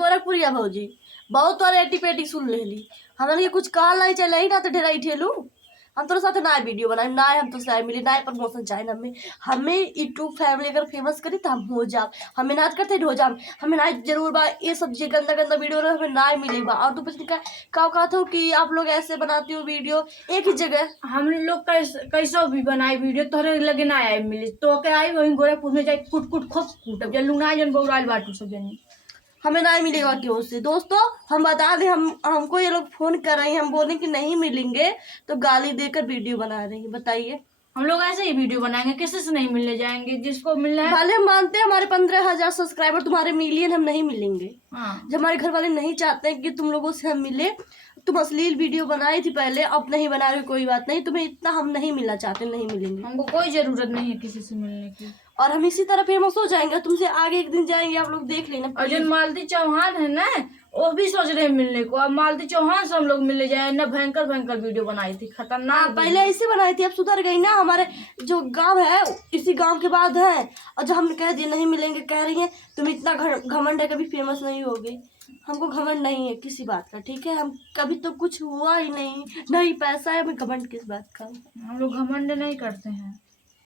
गोरखपुरिया भौजी बहुत और एटी पेटी सुन लेली। हमन के कुछ कहल नहीं चले ना तो ढेराई ठेलू। हम तोरे साथ ना वीडियो बनाए ना हम तो से मिली ना प्रमोशन चाहे ना हमें यूट्यूब फैमिली अगर फेमस करी तो हम हो जाब। हम मेहनत करते हो जाब। हमें ना जरूर बा ये सब जे गंदा गंदा वीडियो हमें ना मिले बा। और तू पता का कहते हो कि आप लोग ऐसे बनाती हो वीडियो एक ही जगह। हम लोग कैसो भी बनाई वीडियो तोहरे लगे ना आए मिली तो के आई वही गोरखपुर में जाए कुट कुट खूब कूटब जल्लू ना जन बौराल बाटू सब जनी हमें नहीं मिलेगा क्यों से दोस्तों। हम बता दें हमको ये लोग फोन कर रहे हैं हम बोले कि नहीं मिलेंगे तो गाली देकर वीडियो बना रहे हैं। बताइए हम लोग ऐसे ही वीडियो बनाएंगे किसी से नहीं मिलने जाएंगे जिसको मिलना है। भले हम मानते हैं हमारे 15,000 सब्सक्राइबर तुम्हारे मिलियन हम नहीं मिलेंगे। जब हमारे घर वाले नहीं चाहते हैं कि तुम लोगों से हम मिले। तुम अश्लील वीडियो बनाई थी पहले अब नहीं बना रहे कोई बात नहीं। तुम्हें इतना हम नहीं मिलना चाहते नहीं मिलेंगे। हमको कोई जरूरत नहीं है किसी से मिलने की। और हम इसी तरह फेमस हो जाएंगे तुमसे आगे एक दिन जाएंगे आप लोग देख लेना। और जो मालती चौहान है ना वो भी सोच रहे हैं मिलने को। अब मालती चौहान से हम लोग मिलने जाए ना भयंकर भयंकर वीडियो बनाई थी खतरनाक। पहले ऐसे बनाई थी अब सुधर गई ना। हमारे जो गांव है इसी गांव के बाद है। और जब हम कह दिए नहीं मिलेंगे कह रही है तुम इतना घमंड है कभी फेमस नहीं होगी। हमको घमंड नहीं है किसी बात का ठीक है। हम कभी तो कुछ हुआ ही नहीं पैसा है हमें घमंड किस बात का। हम लोग घमंड नहीं करते हैं।